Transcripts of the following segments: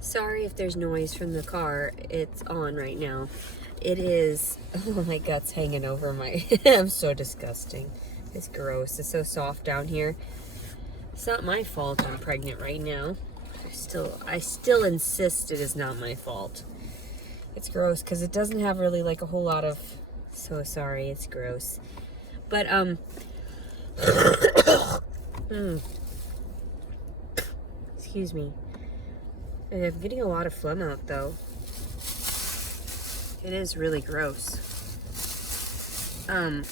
Sorry if there's noise from the car. It's on right now. It is. Oh, my gut's hanging over my. I'm so disgusting. It's gross. It's so soft down here. It's not my fault I'm pregnant right now. I still insist it is not my fault. It's gross because it doesn't have really like a whole lot of. So sorry, it's gross. But excuse me. And I'm getting a lot of phlegm out though. It is really gross. Ugh.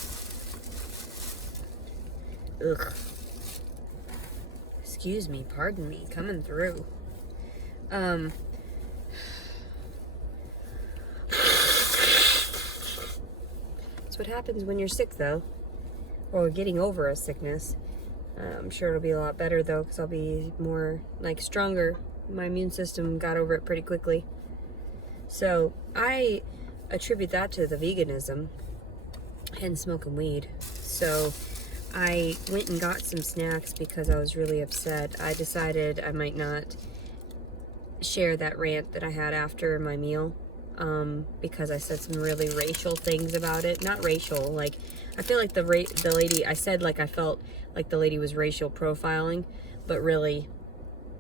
Excuse me, pardon me, coming through. That's what happens when you're sick though. Or getting over a sickness. I'm sure it'll be a lot better though, because I'll be more like stronger. My immune system got over it pretty quickly. So I attribute that to the veganism and smoking weed. So I went and got some snacks because I was really upset. I decided I might not share that rant that I had after my meal, because I said some really racial things about it. Not racial, like I feel like the lady, I said like I felt like the lady was racial profiling, but really,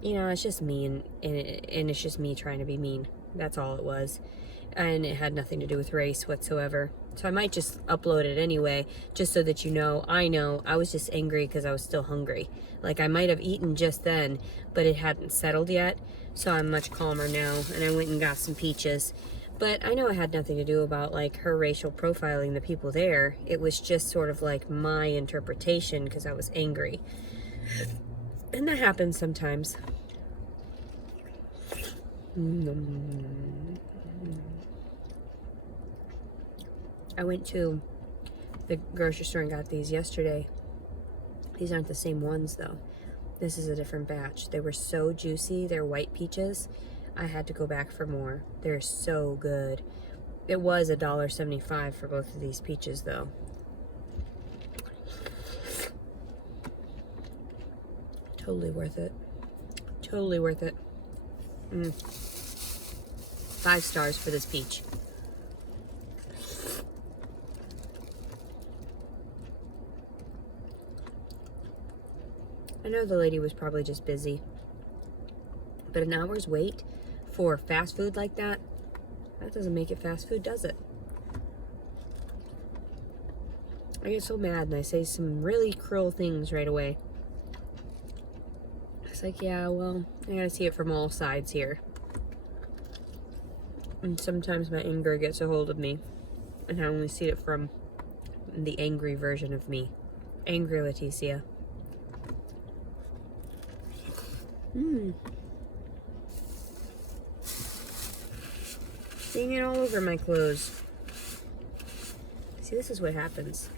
you know, it's just me and it's just me trying to be mean. That's all it was. And it had nothing to do with race whatsoever. So I might just upload it anyway, just so that you know I was just angry because I was still hungry. Like I might have eaten just then, but it hadn't settled yet. So I'm much calmer now, and I went and got some peaches. But I know it had nothing to do about like her racial profiling the people there. It was just sort of like my interpretation because I was angry. And that happens sometimes. I went to the grocery store and got these yesterday. These aren't the same ones though. This is a different batch. They were so juicy. They're white peaches. I had to go back for more. They're so good. It was $1.75 for both of these peaches though. Totally worth it. Totally worth it. 5 stars for this peach. I know the lady was probably just busy, but an hour's wait for fast food like that doesn't make it fast food, does it? I get so mad and I say some really cruel things right away. It's like, yeah, well, I gotta see it from all sides here. And sometimes my anger gets a hold of me, and I only see it from the angry version of me. Angry Leticia. Seeing it all over my clothes. See, this is what happens.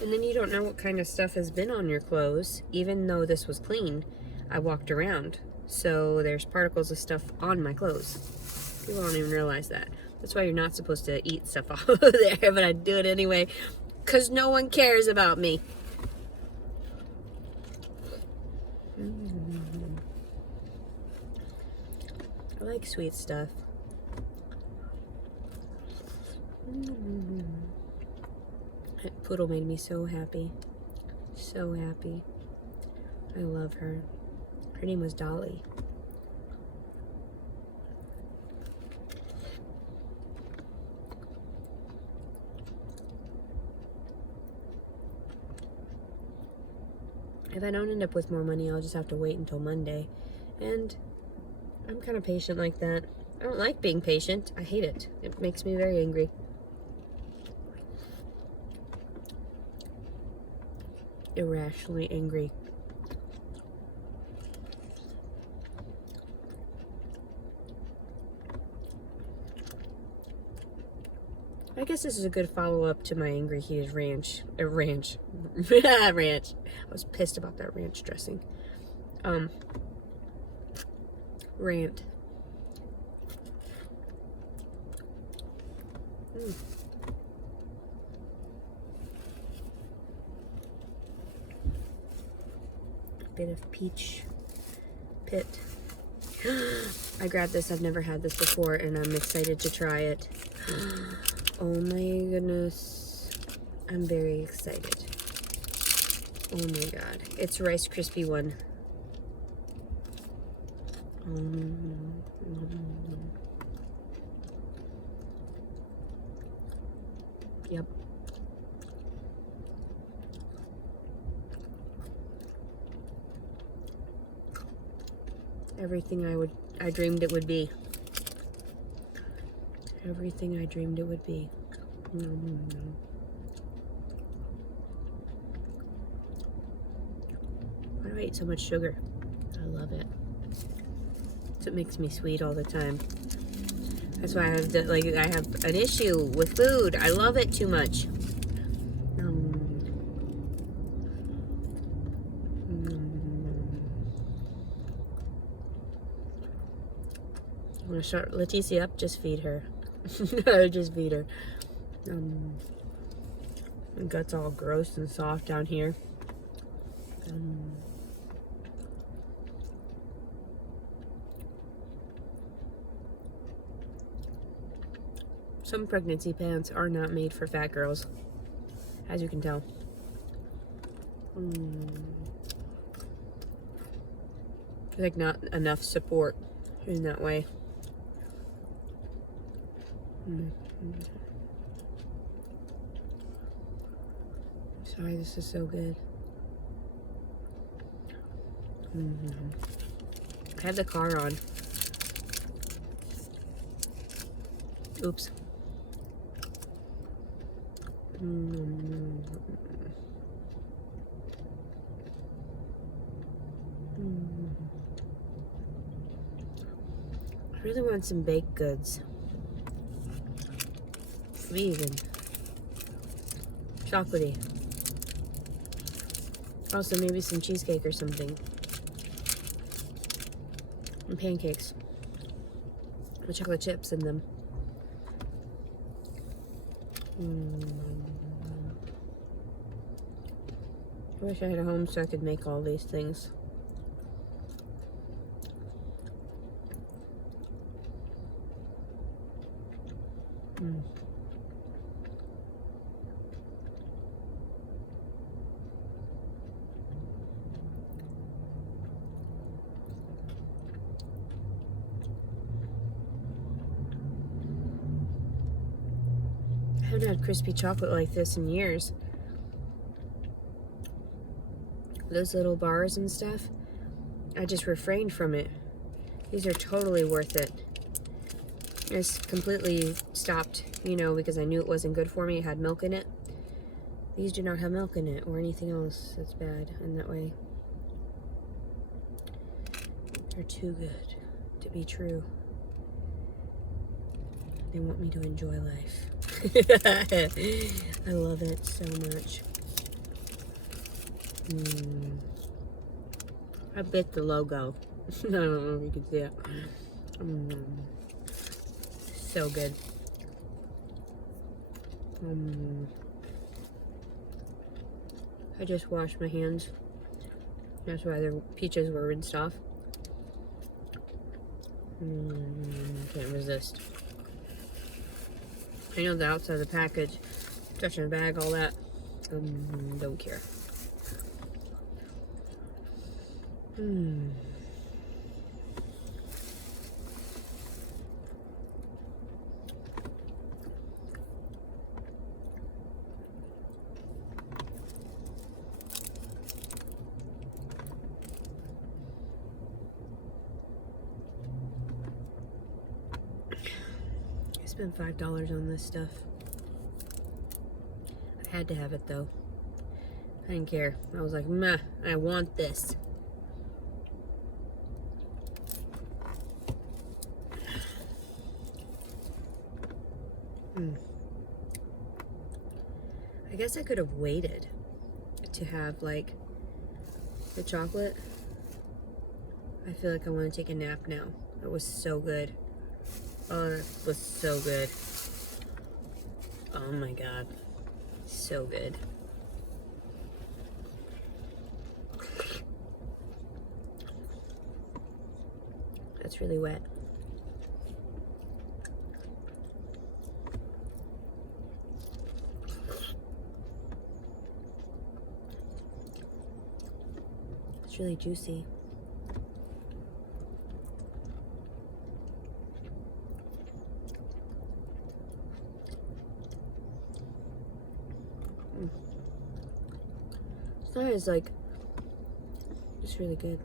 And then you don't know what kind of stuff has been on your clothes. Even though this was clean, I walked around. So there's particles of stuff on my clothes. People don't even realize that. That's why you're not supposed to eat stuff off of there, but I do it anyway. Because no one cares about me. I like sweet stuff. That poodle made me so happy. So happy. I love her. Her name was Dolly. If I don't end up with more money, I'll just have to wait until Monday. And I'm kind of patient like that. I don't like being patient. I hate it. It makes me very angry. Irrationally angry. I guess this is a good follow-up to my Angry Heated ranch. Ranch. Ranch. I was pissed about that ranch dressing. Rant. bit of peach pit. I grabbed this. I've never had this before, and I'm excited to try it. Oh my goodness. I'm very excited. Oh my god. It's Rice Krispie one. Yep. Everything I dreamed it would be. Everything I dreamed it would be. Why do I eat so much sugar? I love it. It makes me sweet all the time. That's why I have I have an issue with food. I love it too much. I'm gonna start Leticia up. Just feed her. Just feed her. My gut's all gross and soft down here. Some pregnancy pants are not made for fat girls, as you can tell. Like not enough support in that way. Sorry, this is so good. I have the car on. Oops. I really want some baked goods. Vegan. Chocolatey. Also, maybe some cheesecake or something. And pancakes. With chocolate chips in them. I wish I had a home so I could make all these things. I haven't had crispy chocolate like this in years. Those little bars and stuff, I just refrained from it. These are totally worth it. I just completely stopped, you know, because I knew it wasn't good for me. It had milk in it. These do not have milk in it or anything else that's bad in that way. They're too good to be true. They want me to enjoy life. I love it so much. I bit the logo. I don't know if you can see it. So good. I just washed my hands. That's why the peaches were rinsed off. Can't resist. I know the outside of the package, touching the bag, all that. Don't care. I spent $5 on this stuff. I had to have it though. I didn't care. I was like, meh, I want this. I guess I could have waited to have like the chocolate. I feel like I want to take a nap now. It was so good. Oh, that was so good. Oh my god. So good. It's really wet. It's really juicy. It's not as like, it's really good.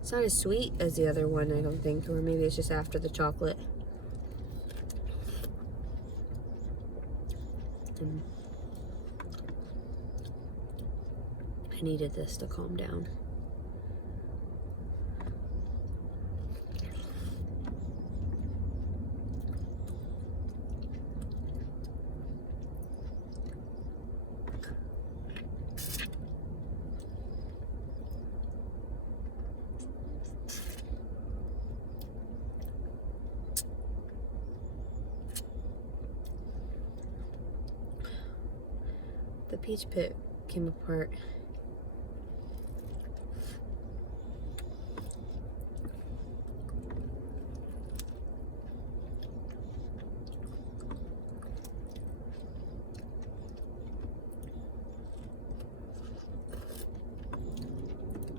It's not as sweet as the other one, I don't think, or maybe it's just after the chocolate. I needed this to calm down. The peach pit came apart.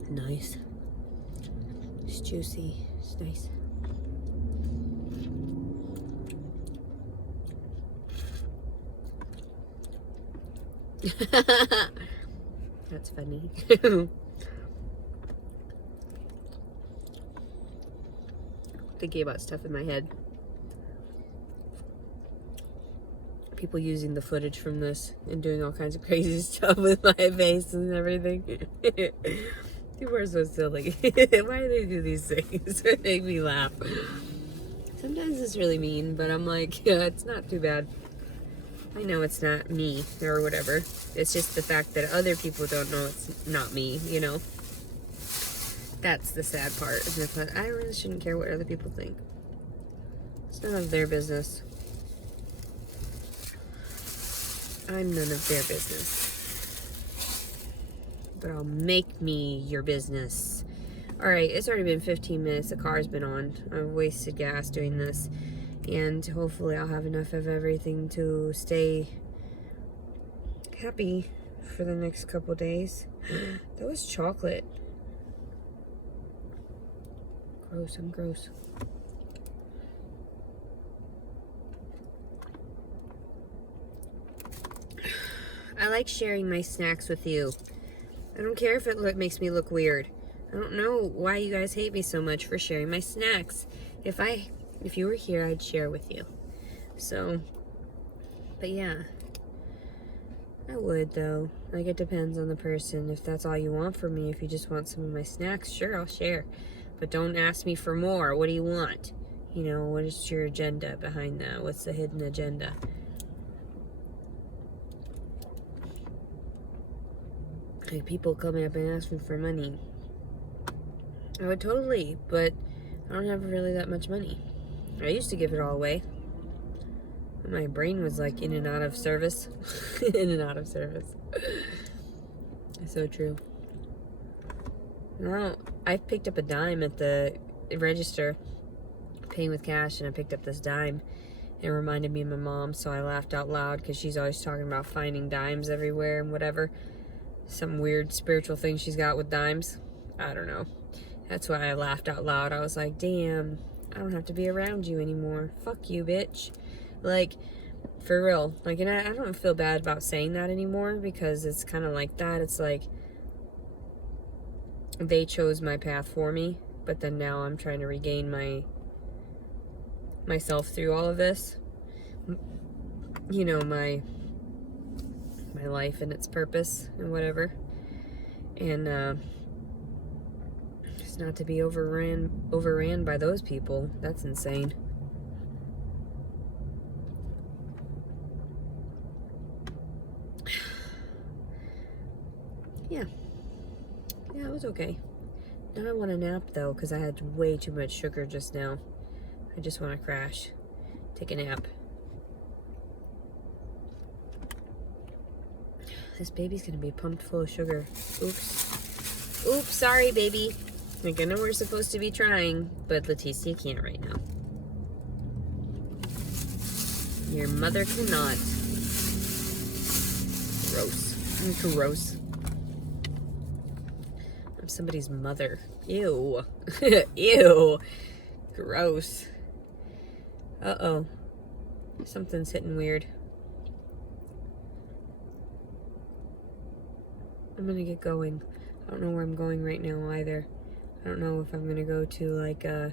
Nice. It's juicy. It's nice. That's funny. Thinking about stuff in my head. People using the footage from this and doing all kinds of crazy stuff with my face and everything. People are so silly. Why do they do these things? They make me laugh. Sometimes it's really mean, but I'm like, yeah, it's not too bad. I know it's not me or whatever. It's just the fact that other people don't know it's not me, you know? That's the sad part. And I thought, I really shouldn't care what other people think. It's none of their business. I'm none of their business. But I'll make me your business. Alright, it's already been 15 minutes. The car's been on. I've wasted gas doing this. And hopefully I'll have enough of everything to stay happy for the next couple days. That was chocolate. Gross, I'm gross. I like sharing my snacks with you. I don't care if it makes me look weird. I don't know why you guys hate me so much for sharing my snacks. If you were here, I'd share with you. So, but yeah. I would, though. Like, it depends on the person. If that's all you want from me, if you just want some of my snacks, sure, I'll share. But don't ask me for more. What do you want? You know, what is your agenda behind that? What's the hidden agenda? Like, people coming up and asking for money. I would totally, but I don't have really that much money. I used to give it all away. My brain was like in and out of service. In and out of service. It's so true. Now, I picked up a dime at the register, paying with cash, and I picked up this dime. It reminded me of my mom, so I laughed out loud because she's always talking about finding dimes everywhere and whatever. Some weird spiritual thing she's got with dimes. I don't know. That's why I laughed out loud. I was like, damn, I don't have to be around you anymore. Fuck you, bitch. Like, for real. Like, and I don't feel bad about saying that anymore because it's kind of like that. It's like they chose my path for me, but then now I'm trying to regain myself through all of this. You know, my life and its purpose and whatever. And just not to be overran by those people. That's insane. Yeah, it was okay. Now I want a nap though, because I had way too much sugar just now. I just want to crash, take a nap. This baby's gonna be pumped full of sugar. Oops, sorry baby. Like, I know we're supposed to be trying, but Leticia can't right now. Your mother cannot. Gross. Gross. I'm somebody's mother. Ew. Ew. Gross. Uh-oh. Something's hitting weird. I'm gonna get going. I don't know where I'm going right now either. I don't know if I'm gonna go to like I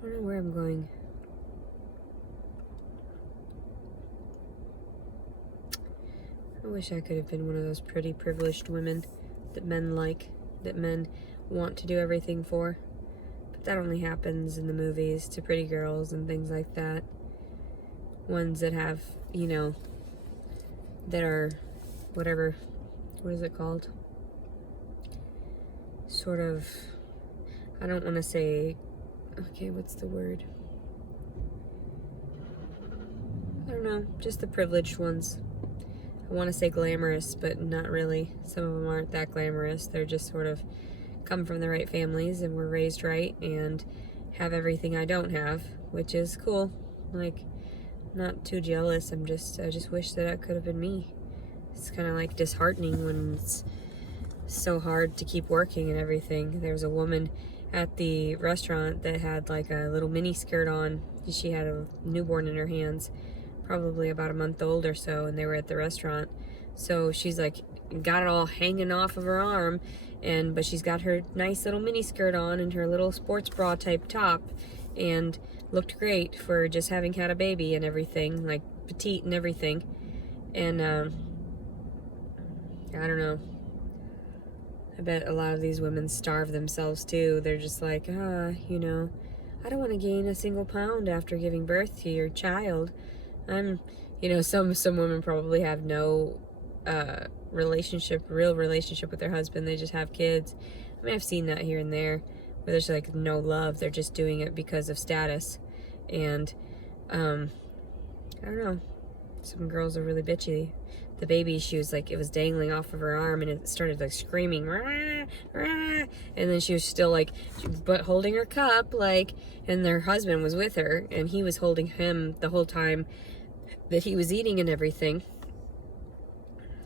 don't know where I'm going. I wish I could have been one of those pretty privileged women that men like, that men want to do everything for. But that only happens in the movies to pretty girls and things like that. Ones that have, you know, that are whatever, what is it called? Sort of, I don't want to say, okay, what's the word? I don't know, just the privileged ones. I want to say glamorous, but not really. Some of them aren't that glamorous. They're just sort of come from the right families and were raised right and have everything I don't have, which is cool. Like, not too jealous. I just wish that it could have been me. It's kind of like disheartening when it's so hard to keep working and everything. There was a woman at the restaurant that had like a little mini skirt on. She had a newborn in her hands, probably about a month old or so, and they were at the restaurant. So she's like got it all hanging off of her arm, but she's got her nice little mini skirt on and her little sports bra type top, and looked great for just having had a baby and everything, like petite and everything. And I don't know, I bet a lot of these women starve themselves too. They're just like, you know, I don't want to gain a single pound after giving birth to your child. You know, some women probably have no real relationship with their husband. They just have kids. I mean, I've seen that here and there, where there's like no love. They're just doing it because of status. And I don't know, some girls are really bitchy. The baby, she was like, it was dangling off of her arm, and it started like screaming, rah, rah, and then she was still like, but holding her cup, like, and their husband was with her, and he was holding him the whole time that he was eating and everything.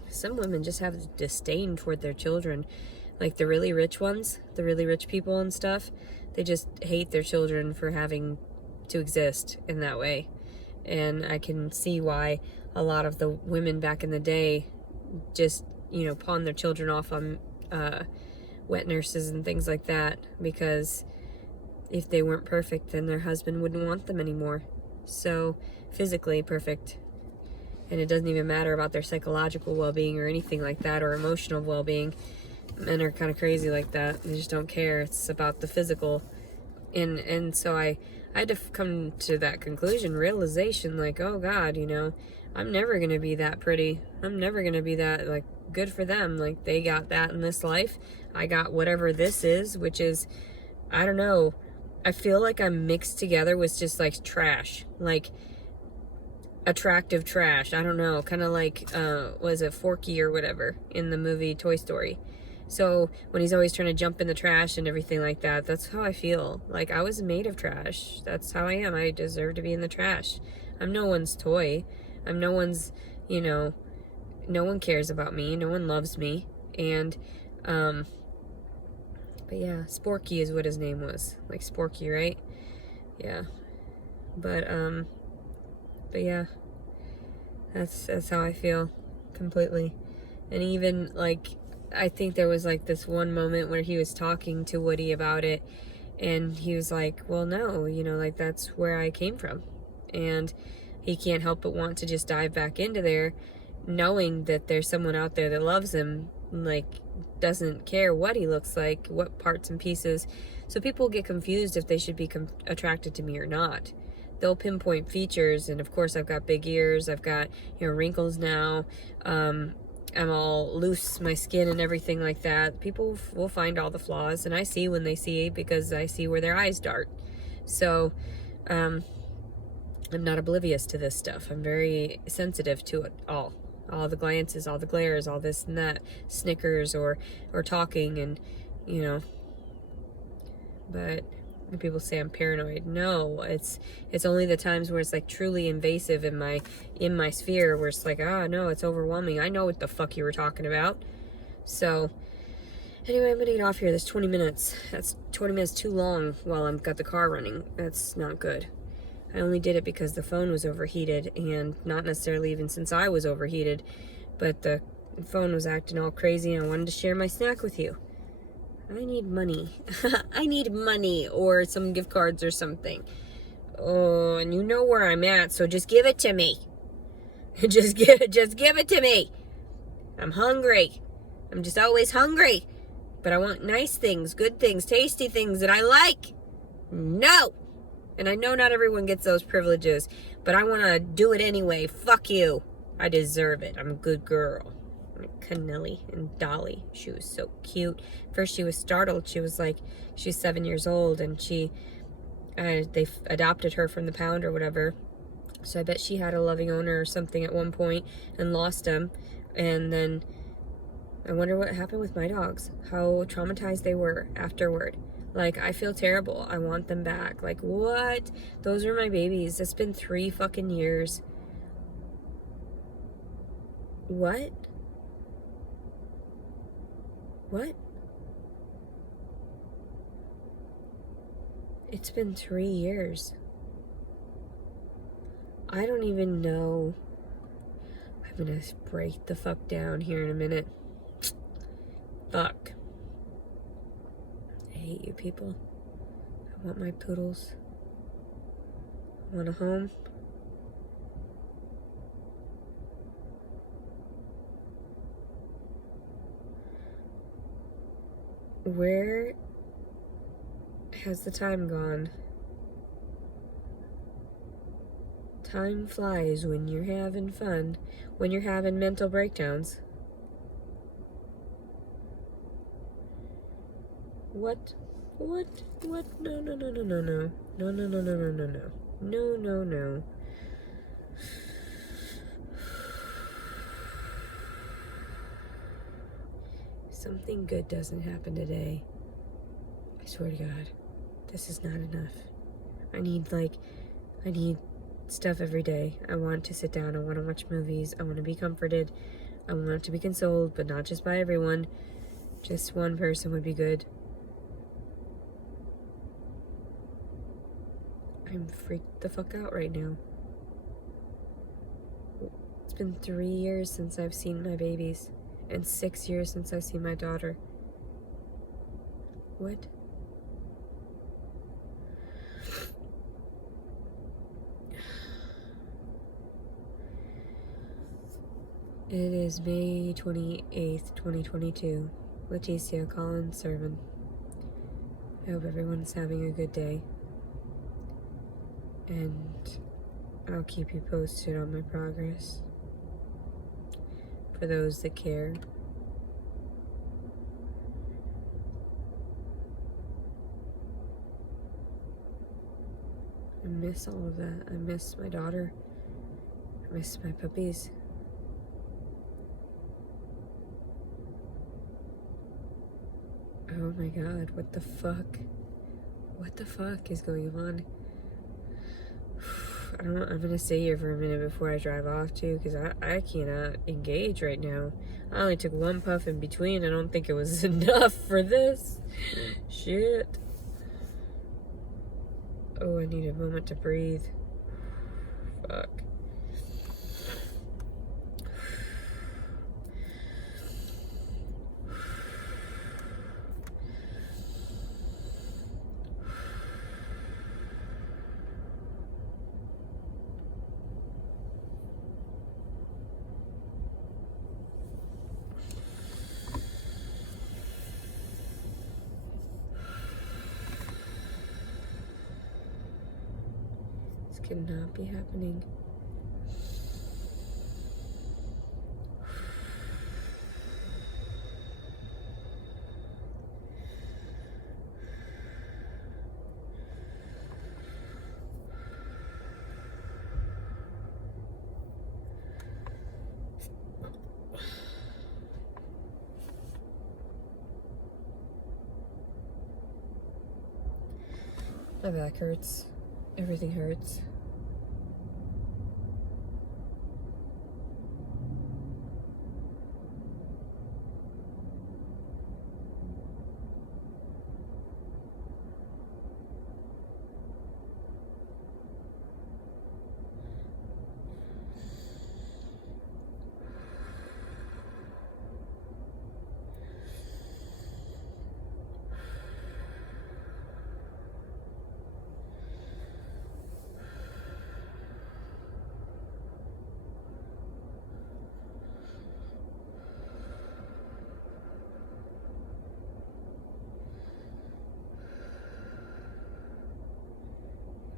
Some women just have disdain toward their children. Like the really rich ones, the really rich people and stuff, they just hate their children for having to exist in that way. And I can see why a lot of the women back in the day just, you know, pawned their children off on wet nurses and things like that, because if they weren't perfect, then their husband wouldn't want them anymore. So physically perfect, and it doesn't even matter about their psychological well-being or anything like that, or emotional well-being. Men are kind of crazy like that. They just don't care. It's about the physical. And so I had to come to that conclusion, realization, like, oh God, you know, I'm never gonna be that pretty. I'm never gonna be that, like, good for them. Like, they got that in this life. I got whatever this is, which is, I don't know, I feel like I'm mixed together with just like trash, like attractive trash. I don't know, kind of like was it Forky or whatever in the movie Toy Story. So when he's always trying to jump in the trash and everything like that, that's how I feel. Like, I was made of trash. That's how I am. I deserve to be in the trash. I'm no one's toy. I'm no one's, you know, no one cares about me. No one loves me. And but yeah, Sporky is what his name was. Like Sporky, right? Yeah. But yeah. That's how I feel completely. And even like, I think there was like this one moment where he was talking to Woody about it, and he was like, well, no, you know, like, that's where I came from. And he can't help but want to just dive back into there, knowing that there's someone out there that loves him, like, doesn't care what he looks like, what parts and pieces. So people get confused if they should be attracted to me or not. They'll pinpoint features, and of course I've got big ears, I've got, you know, wrinkles now, I'm all loose, my skin and everything like that. People will find all the flaws, and I see when they see, because I see where their eyes dart. So I'm not oblivious to this stuff. I'm very sensitive to it all. all the glances, all the glares, all this and that, snickers or talking, and but people say I'm paranoid. No, it's only the times where it's like truly invasive in my sphere, where it's like, no, it's overwhelming. I know what the fuck you were talking about. So anyway, I'm gonna get off here. There's 20 minutes. That's 20 minutes too long while I've got the car running. That's not good. I only did it because the phone was overheated, and not necessarily even since I was overheated, but the phone was acting all crazy, and I wanted to share my snack with you. I need money. I need money, or some gift cards or something. Oh, and you know where I'm at, so just give it to me. just give it to me. I'm hungry. I'm just always hungry. But I want nice things, good things, tasty things that I like. No. And I know not everyone gets those privileges, but I want to do it anyway. Fuck you. I deserve it. I'm a good girl. Canelli and Dolly. She was so cute. First she was startled. She was like, she's 7 years old, and they adopted her from the pound or whatever. So I bet she had a loving owner or something at one point and lost him. And then I wonder what happened with my dogs. How traumatized they were afterward. Like, I feel terrible. I want them back. Like, what? Those are my babies. It's been 3 fucking years. What? What? It's been 3 years. I don't even know. I'm gonna break the fuck down here in a minute. Fuck. I hate you people. I want my poodles. I want a home. Where has the time gone? Time flies when you're having fun, when you're having mental breakdowns. What? What? No, no, no, no, no, no. No, no, no, no, no, no, no. No, no, no. Something good doesn't happen today. I swear to God, this is not enough. I need stuff every day. I want to sit down. I want to watch movies. I want to be comforted. I want to be consoled, but not just by everyone. Just one person would be good. I'm freaked the fuck out right now. It's been 3 years since I've seen my babies, and 6 years since I've seen my daughter. What? It is May 28th, 2022. Leticia calling Servin. I hope everyone's having a good day. And I'll keep you posted on my progress. For those that care. I miss all of that. I miss my daughter. I miss my puppies. Oh my God, what the fuck? What the fuck is going on? I'm gonna stay here for a minute before I drive off too, because I cannot engage right now. I only took one puff in between. I don't think it was enough for this. Shit. Oh, I need a moment to breathe. Fuck. Could not be happening. My back hurts. Everything hurts.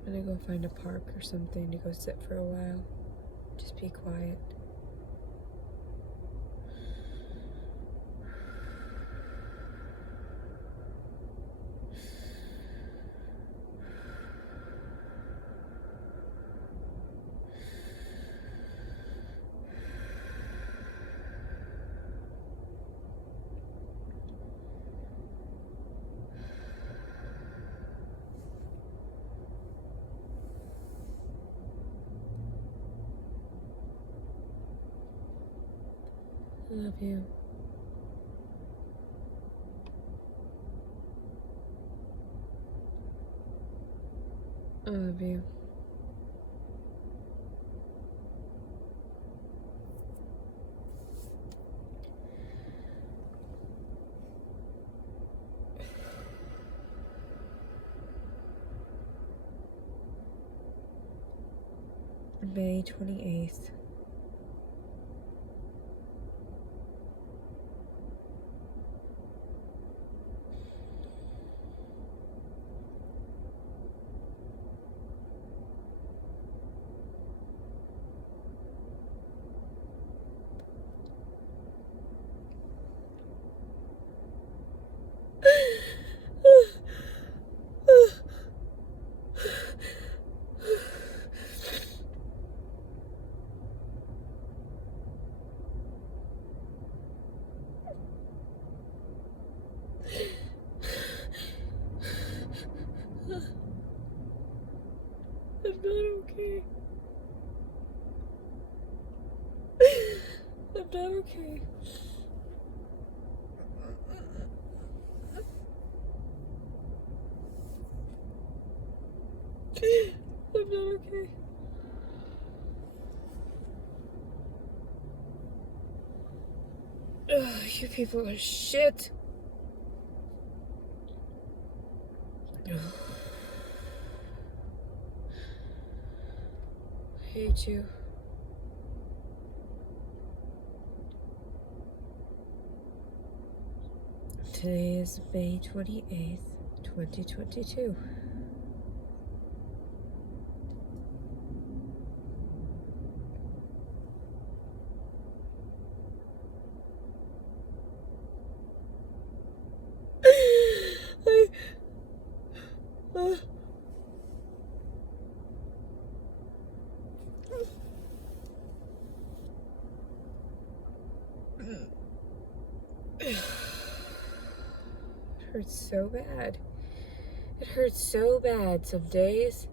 I'm gonna go find a park or something to go sit for a while. Just be quiet. I love you. I love you. May 28th. I'm not okay. I'm not okay. I'm not okay. Ugh, you people are shit. Ugh. I hate you. Today is May 28th, 2022. It hurts so bad. It hurts so bad some days.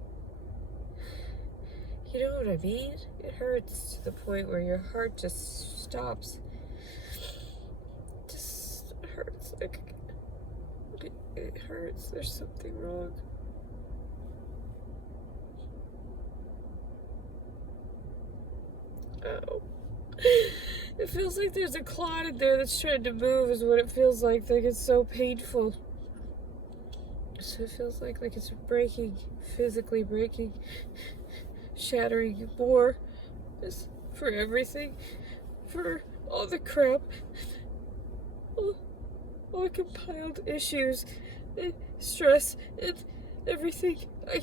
You know what I mean? It hurts to the point where your heart just stops. Just hurts. Like, it hurts. There's something wrong. Oh. It feels like there's a clot in there that's trying to move is what it feels like. Like it's so painful. So it feels like it's breaking, physically breaking, shattering more. Just for everything. For all the crap. All the compiled issues and stress and everything. I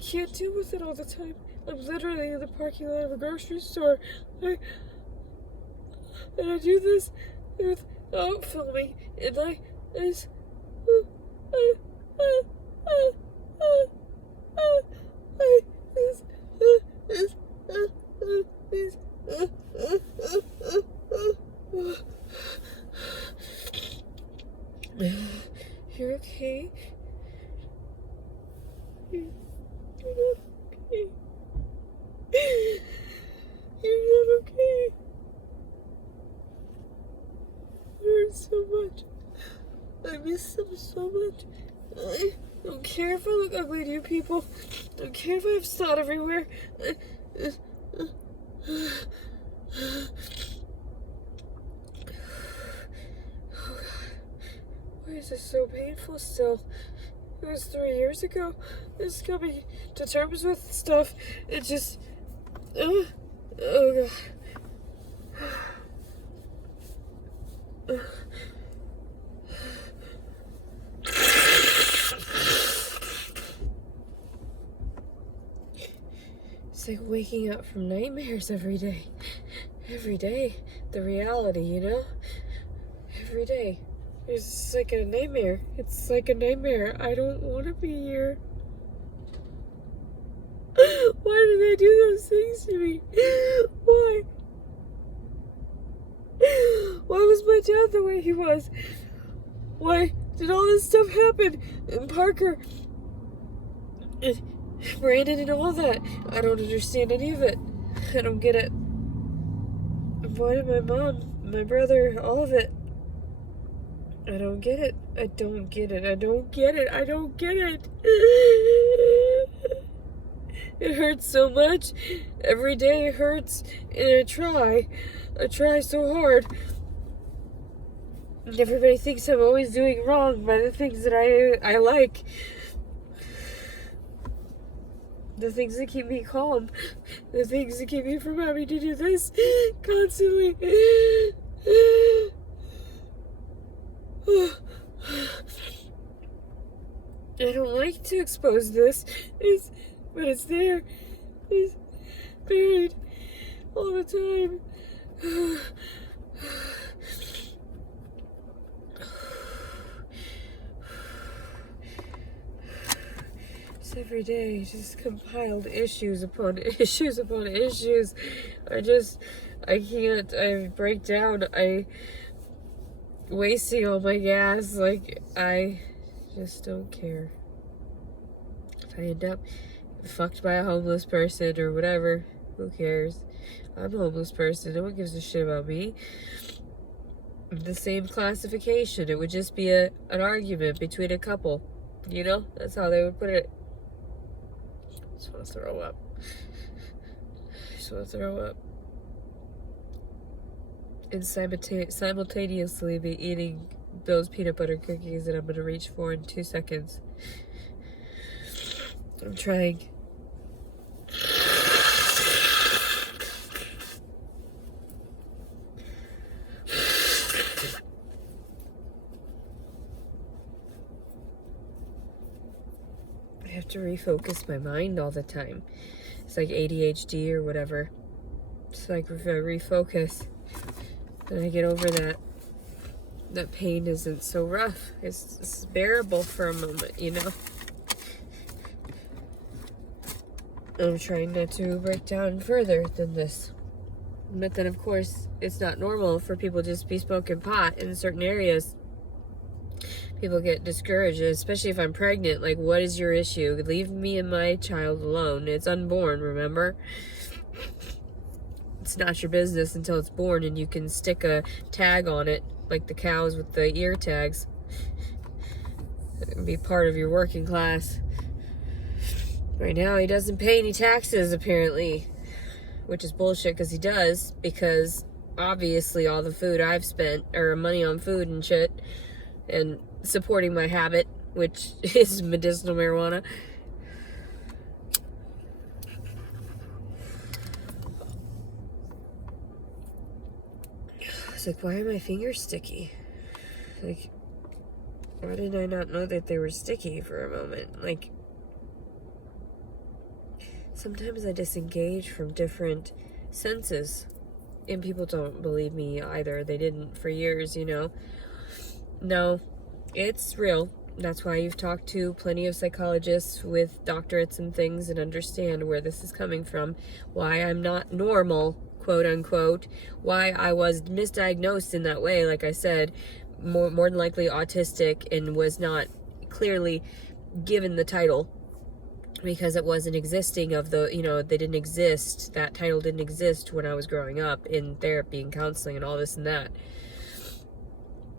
can't deal with it all the time. I'm literally in the parking lot of a grocery store. And I do this without filming, and I just you're okay? so much. I don't care if I look ugly to you people. I don't care if I have snot everywhere. Oh God. Why is this so painful still? It was 3 years ago. This coming to terms with stuff. It just... oh God. It's like waking up from nightmares every day. Every day. The reality, you know? Every day. It's like a nightmare. It's like a nightmare. I don't want to be here. Why do they do those things to me? Why? Why was my dad the way he was? Why did all this stuff happen? And Parker and Brandon and all that. I don't understand any of it. I don't get it. Why did my mom, my brother, all of it? I don't get it. I don't get it. I don't get it. I don't get it. It hurts so much. Every day it hurts. And I try so hard. And everybody thinks I'm always doing wrong by the things that I like. The things that keep me calm. The things that keep me from having to do this constantly. I don't like to expose this, but it's there. It's buried all the time. It's every day, just compiled issues upon issues upon issues. I can't, I break down, wasting all my gas, like, I just don't care. If I end up fucked by a homeless person or whatever, who cares? I'm a homeless person, no one gives a shit about me. The same classification, it would just be an argument between a couple, you know? That's how they would put it. I just want to throw up. And simultaneously be eating those peanut butter cookies that I'm going to reach for in 2 seconds. I'm trying. I have to refocus my mind all the time. It's like ADHD or whatever. It's like if I refocus, then I get over that pain isn't so rough. It's bearable for a moment, you know? I'm trying not to break down further than this. But then, of course, it's not normal for people to just be smoking pot in certain areas. People get discouraged, especially if I'm pregnant. Like, what is your issue? Leave me and my child alone. It's unborn, remember? It's not your business until it's born, and you can stick a tag on it, like the cows with the ear tags. It can be part of your working class. Right now, he doesn't pay any taxes, apparently. Which is bullshit, because he does. Because, obviously, all the food I've spent, or money on food and shit, and supporting my habit, which is medicinal marijuana. It's like, why are my fingers sticky? Like, why did I not know that they were sticky for a moment? Like, sometimes I disengage from different senses, and people don't believe me either. They didn't for years, you know. No, it's real. That's why you've talked to plenty of psychologists with doctorates and things and understand where this is coming from. Why I'm not normal, quote unquote. Why I was misdiagnosed in that way, like I said, more than likely autistic, and was not clearly given the title because it wasn't existing of the, you know, they didn't exist. That title didn't exist when I was growing up in therapy and counseling and all this and that.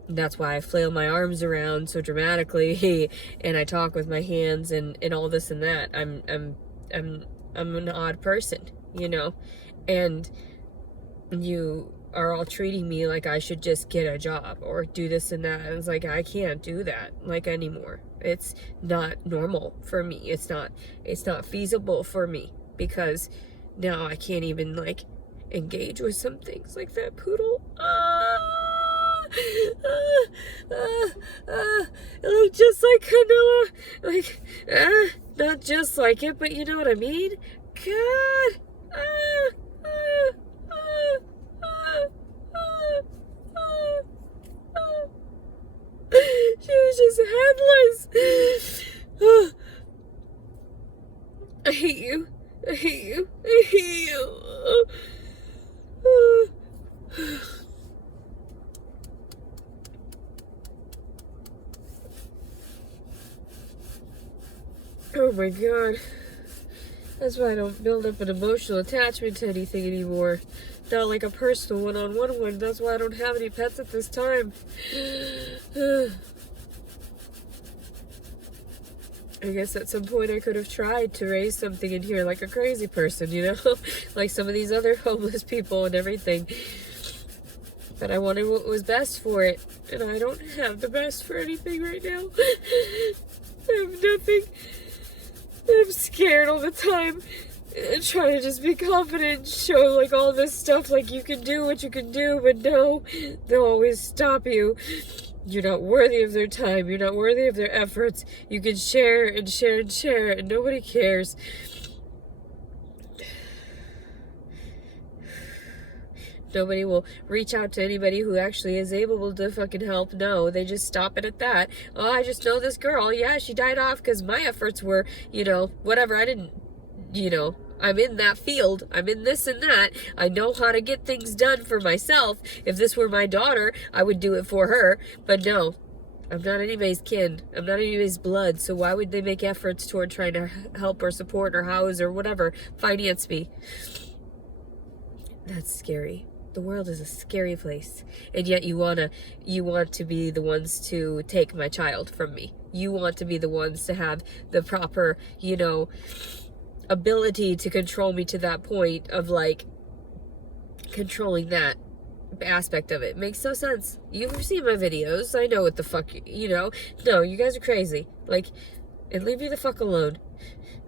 That's why I flail my arms around so dramatically and I talk with my hands and all this and that. I'm an odd person, you know? And you are all treating me like I should just get a job or do this and that. And it's like, I can't do that like anymore. It's not normal for me. It's not feasible for me, because now I can't even like engage with some things like that poodle. It looked just like Canilla. Like, not just like it, but you know what I mean? God. She was just headless. I hate you. I hate you. I hate you. Oh my god. That's why I don't build up an emotional attachment to anything anymore. Not like a personal one-on-one one. That's why I don't have any pets at this time. I guess at some point I could have tried to raise something in here like a crazy person, you know? Like some of these other homeless people and everything. But I wanted what was best for it. And I don't have the best for anything right now. I have nothing. I'm scared all the time. And trying to just be confident and show like all this stuff, like you can do what you can do, but no, they'll always stop you. You're not worthy of their time. You're not worthy of their efforts. You can share and share and share, and nobody cares. Nobody will reach out to anybody who actually is able to fucking help. No, they just stop it at that. Oh, I just know this girl. Yeah, she died off because my efforts were, you know, whatever. I didn't, you know, I'm in that field. I'm in this and that. I know how to get things done for myself. If this were my daughter, I would do it for her. But no, I'm not anybody's kin. I'm not anybody's blood. So why would they make efforts toward trying to help or support or house or whatever, finance me? That's scary. The world is a scary place. And yet you want to be the ones to take my child from me. You want to be the ones to have the proper, you know, ability to control me to that point of like controlling that aspect of it. Makes no sense. You've seen my videos. I know what the fuck, you know. No, you guys are crazy. Like, and leave me the fuck alone.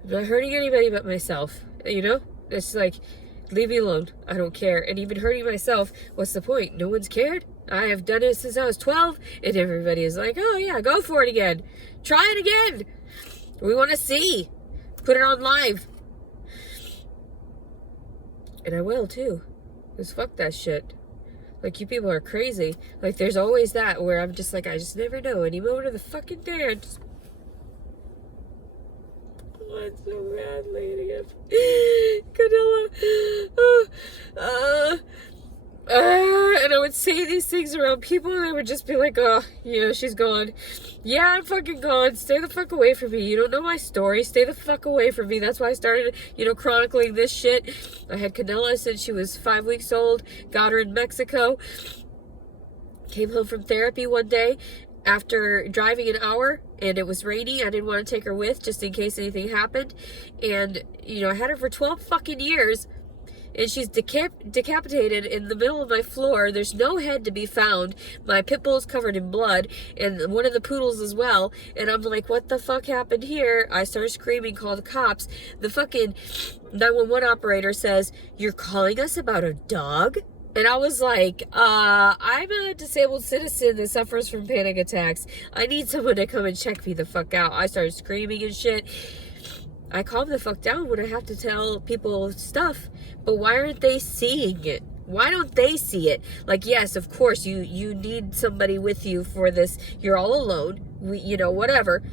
I'm not hurting anybody but myself, you know. It's like, leave me alone. I don't care. And even hurting myself, what's the point? No one's cared. I have done it since I was 12, and everybody is like, oh yeah, go for it again. Try it again. We want to see. Put it on live. And I will too. Because fuck that shit. Like, you people are crazy. Like, there's always that where I'm just like, I just never know. Any moment of the fucking day, I just want so badly to get Canilla. And I would say these things around people, and they would just be like, oh, you know, she's gone. Yeah, I'm fucking gone. Stay the fuck away from me. You don't know my story. Stay the fuck away from me. That's why I started, you know, chronicling this shit. I had Canilla since she was 5 weeks old. Got her in Mexico. Came home from therapy one day after driving an hour, and it was rainy. I didn't want to take her with just in case anything happened. And, you know, I had her for 12 fucking years. And she's decapitated in the middle of my floor. There's no head to be found. My pit bull's covered in blood, and one of the poodles as well. And I'm like, what the fuck happened here? I started screaming, call the cops. The fucking 911 operator says, you're calling us about a dog? And I was like, I'm a disabled citizen that suffers from panic attacks. I need someone to come and check me the fuck out. I started screaming and shit. I calm the fuck down when I have to tell people stuff, but why aren't they seeing it? Why don't they see it? Like, yes, of course, you need somebody with you for this. You're all alone, you know, whatever.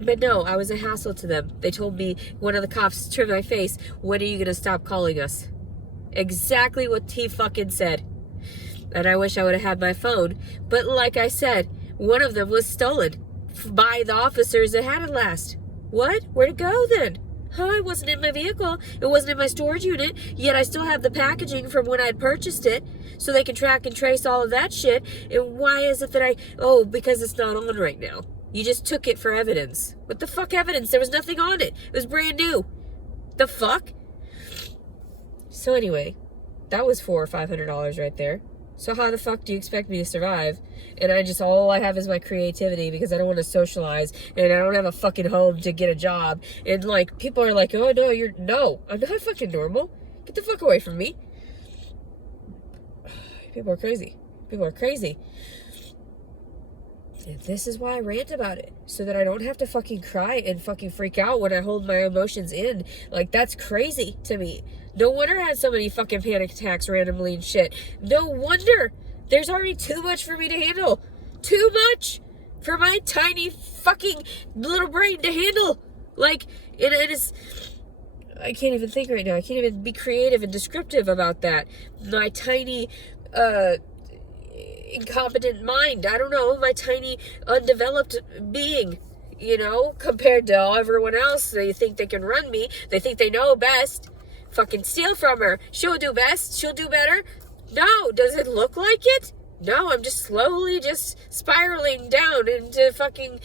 But no, I was a hassle to them. They told me, one of the cops turned my face, when are you going to stop calling us? Exactly what he fucking said. And I wish I would have had my phone. But like I said, one of them was stolen by the officers that had it last. What? Where'd it go then? Huh, it wasn't in my vehicle. It wasn't in my storage unit. Yet I still have the packaging from when I'd purchased it. So they can track and trace all of that shit. And why is it that oh, because it's not on right now. You just took it for evidence. What the fuck evidence? There was nothing on it. It was brand new. The fuck? So anyway, that was $400 or $500 right there. So how the fuck do you expect me to survive? And all I have is my creativity because I don't want to socialize and I don't have a fucking home to get a job. And like, people are like, oh no, I'm not fucking normal. Get the fuck away from me. People are crazy. And this is why I rant about it. So that I don't have to fucking cry and fucking freak out when I hold my emotions in. Like, that's crazy to me. No wonder I had so many fucking panic attacks randomly and shit. No wonder. There's already too much for me to handle. Too much for my tiny fucking little brain to handle. Like, it is... I can't even think right now. I can't even be creative and descriptive about that. My tiny, incompetent mind. I don't know. My tiny, undeveloped being. You know, compared to everyone else. They think they can run me. They think they know best. Fucking steal from her. She'll do best. She'll do better. No. Does it look like it? No. I'm just slowly just spiraling down into fucking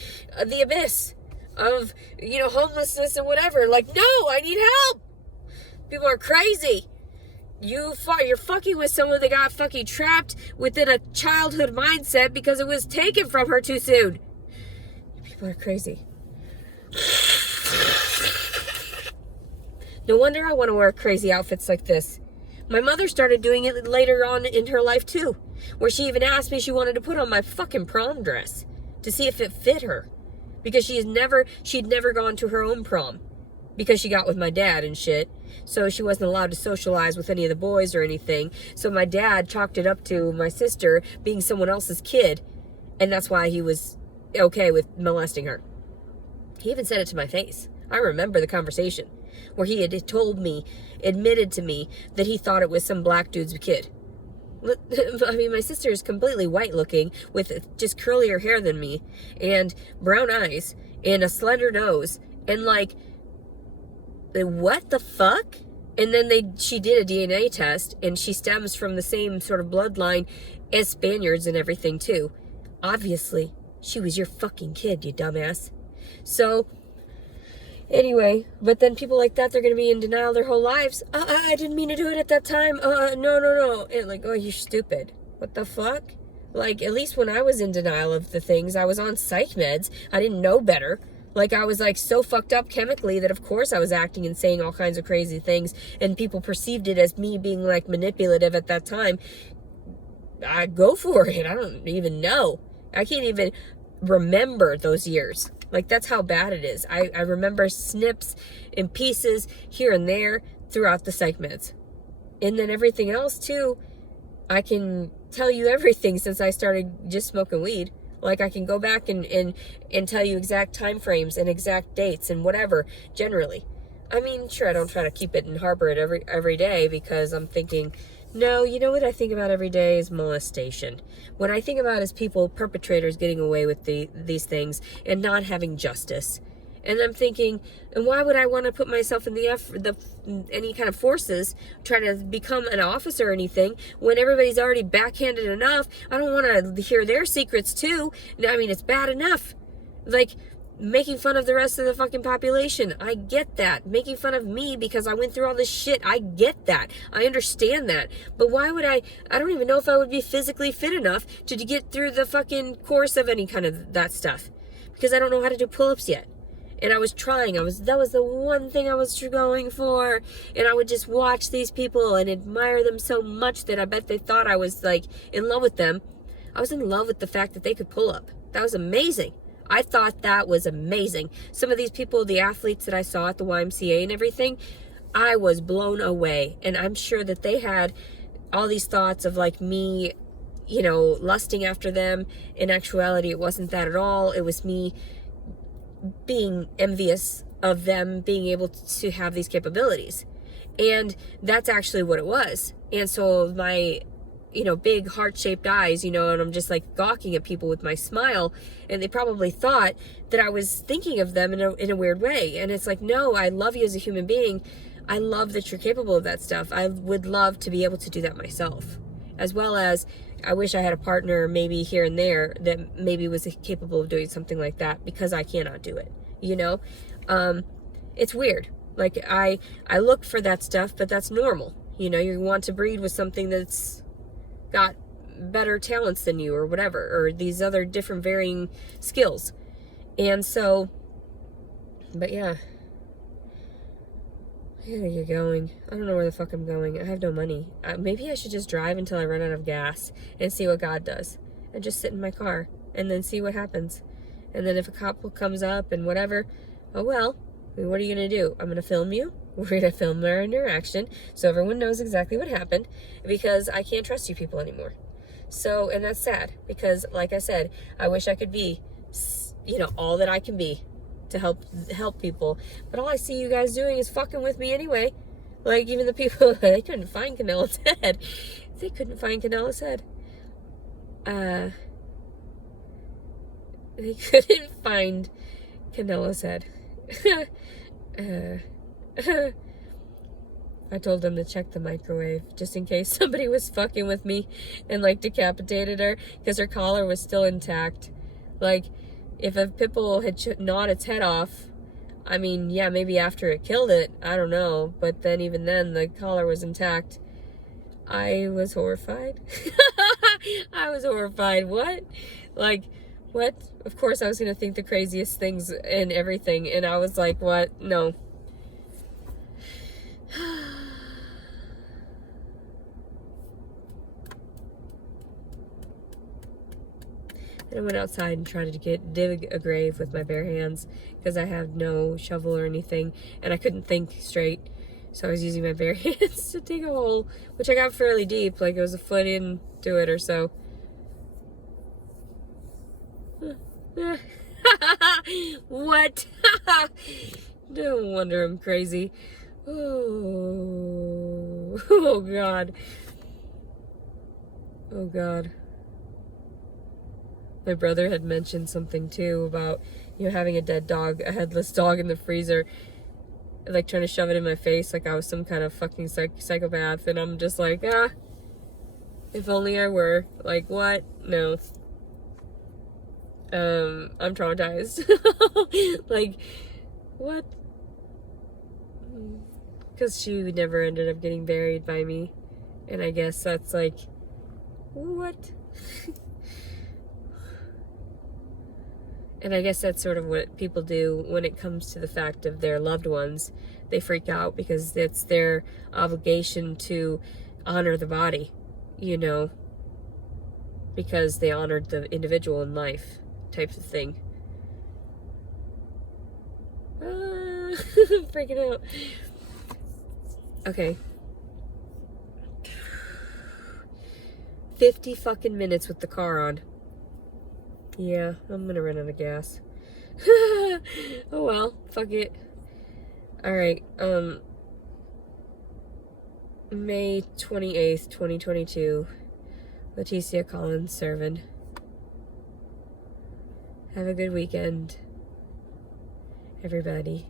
the abyss of, you know, homelessness and whatever. Like, no, I need help. People are crazy. You're fucking with someone that got fucking trapped within a childhood mindset because it was taken from her too soon. People are crazy. No wonder I want to wear crazy outfits like this. My mother started doing it later on in her life too, where she even asked me if she wanted to put on my fucking prom dress to see if it fit her, because she'd never gone to her own prom because she got with my dad and shit, so she wasn't allowed to socialize with any of the boys or anything. So my dad chalked it up to my sister being someone else's kid, and that's why he was okay with molesting her. He even said it to my face. I remember the conversation where he had admitted to me that he thought it was some black dude's kid. I mean, my sister is completely white looking with just curlier hair than me and brown eyes and a slender nose and like, what the fuck? And then she did a DNA test and she stems from the same sort of bloodline as Spaniards and everything too. Obviously, she was your fucking kid, you dumbass. So, anyway, but then people like that, they're going to be in denial their whole lives. I didn't mean to do it at that time. No. And like, oh, you're stupid. What the fuck? Like, at least when I was in denial of the things, I was on psych meds. I didn't know better. Like, I was like so fucked up chemically that of course I was acting and saying all kinds of crazy things, and people perceived it as me being like manipulative at that time. I go for it. I don't even know. I can't even remember those years. Like, that's how bad it is. I remember snips and pieces here and there throughout the psych meds. And then everything else too, I can tell you everything since I started just smoking weed. Like, I can go back and tell you exact time frames and exact dates and whatever, generally. I mean, sure, I don't try to keep it and harbor it every day because I'm thinking, no, you know what I think about every day is molestation. What I think about is perpetrators getting away with these things and not having justice. And I'm thinking, and why would I want to put myself in any kind of forces, trying to become an officer or anything, when everybody's already backhanded enough? I don't want to hear their secrets too. I mean, it's bad enough. Like, making fun of the rest of the fucking population. I get that. Making fun of me because I went through all this shit. I get that. I understand that. But why would I don't even know if I would be physically fit enough to get through the fucking course of any kind of that stuff. Because I don't know how to do pull-ups yet. And I was trying. That was the one thing I was going for. And I would just watch these people and admire them so much that I bet they thought I was like in love with them. I was in love with the fact that they could pull up. That was amazing. I thought that was amazing. Some of these people, the athletes that I saw at the YMCA and everything, I was blown away. And I'm sure that they had all these thoughts of like me, you know, lusting after them. In actuality, it wasn't that at all. It was me being envious of them being able to have these capabilities. And that's actually what it was. And so big heart-shaped eyes, and I'm just like gawking at people with my smile, and they probably thought that I was thinking of them in a weird way. And it's like, no, I love you as a human being. I love that you're capable of that stuff. I would love to be able to do that myself, as well as I wish I had a partner maybe here and there that maybe was capable of doing something like that, because I cannot do it. It's weird. Like, I look for that stuff, but that's normal. You want to breed with something that's got better talents than you, or whatever, or these other different varying skills. And so, but yeah, I gotta get going. I don't know where the fuck I'm going. I have no money. Maybe I should just drive until I run out of gas and see what God does, and just sit in my car and then see what happens. And then if a cop comes up and whatever, oh well, what are you gonna do? I'm gonna film you. We're gonna film our interaction so everyone knows exactly what happened, because I can't trust you people anymore. So, and that's sad, because like I said, I wish I could be, all that I can be to help people. But all I see you guys doing is fucking with me anyway. Like, even the people, they couldn't find Canella's head. They couldn't find Canella's head. They couldn't find Canella's head. I told them to check the microwave just in case somebody was fucking with me and like decapitated her, because her collar was still intact. Like, if a pit bull had gnawed its head off, I mean, yeah, maybe after it killed it, I don't know, but then even then the collar was intact. I was horrified. I was horrified. What? Like, what? Of course I was gonna think the craziest things and everything, and I was like, what? No. And I went outside and tried to dig a grave with my bare hands, because I have no shovel or anything, and I couldn't think straight. So I was using my bare hands to dig a hole, which I got fairly deep, like it was a foot into it or so. What? No wonder I'm crazy. Oh God. Oh God. My brother had mentioned something too about, having a dead dog, a headless dog in the freezer, like trying to shove it in my face like I was some kind of fucking psychopath. And I'm just like, if only I were. Like, what? No. I'm traumatized. Like, what? Because she never ended up getting buried by me. And I guess that's like, what? And I guess that's sort of what people do when it comes to the fact of their loved ones. They freak out because it's their obligation to honor the body, because they honored the individual in life, types of thing. I'm freaking out. Okay. 50 fucking minutes with the car on. Yeah, I'm gonna run out of gas. Oh well, fuck it. Alright, May 28th, 2022. Leticia Collins, Servin. Have a good weekend, everybody.